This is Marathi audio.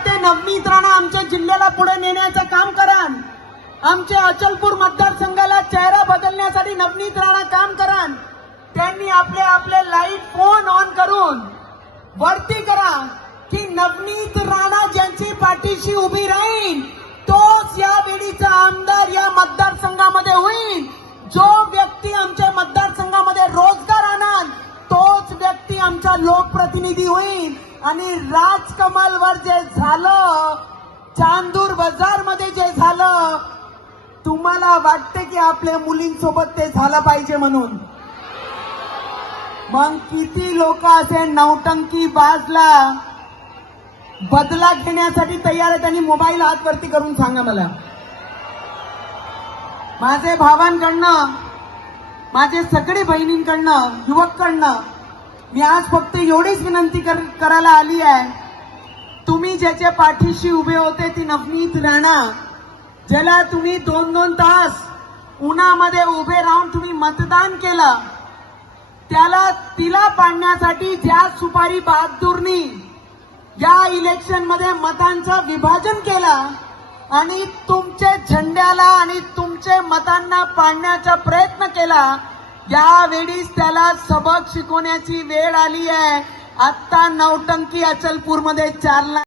वाटते नवनीत आमच्या जिल्ह्याला पुढे नेण्याचं काम करान. आमचे अचलपूर मतदारसंघाला चेहरा बदलण्यासाठी नवनीत राणा काम करान. त्यांनी आपले आपले लाइट फोन ऑन करून वरती करा की नवनीत राणा ज्यांची पाठीशी उभी राहील तोच या वेळीचा आमदार या मतदारसंघामध्ये होईल. जो व्यक्ती आमच्या मतदार तुमचा लोकप्रतिनिधी होईल आणि राजकमलवर जे झालं चांदूर बाजारमध्ये जे झालं तुम्हाला वाटते की आपल्या मुलींसोबत ते झालं पाहिजे म्हणून? मग किती लोक असे नौटंकी बाजला बदला घेण्यासाठी तयार आहेत त्यांनी मोबाईल हातवरती करून सांगा मला. माझे भावांकडनं माझे सगळे बहिणींकडनं युवककडनं मी आज फक्त एवढीच विनंती कर, करायला आली आहे. तुम्ही ज्याच्या पाठीशी उभे होते ती नवनीत राणा ज्याला तुम्ही दोन दोन तास उन्हामध्ये उभे राहून तुम्ही मतदान केलं त्याला तिला पाडण्यासाठी ज्या सुपारी बहादूरनी या इलेक्शनमध्ये मतांचं विभाजन केलं आणि तुमचे झेंड्याला आणि तुमचे मतांना पाडण्याचा प्रयत्न केला यावेळीच त्याला सबक शिकवण्याची वेळ आली आहे. आता नौटंकी अचलपूरमध्ये चालना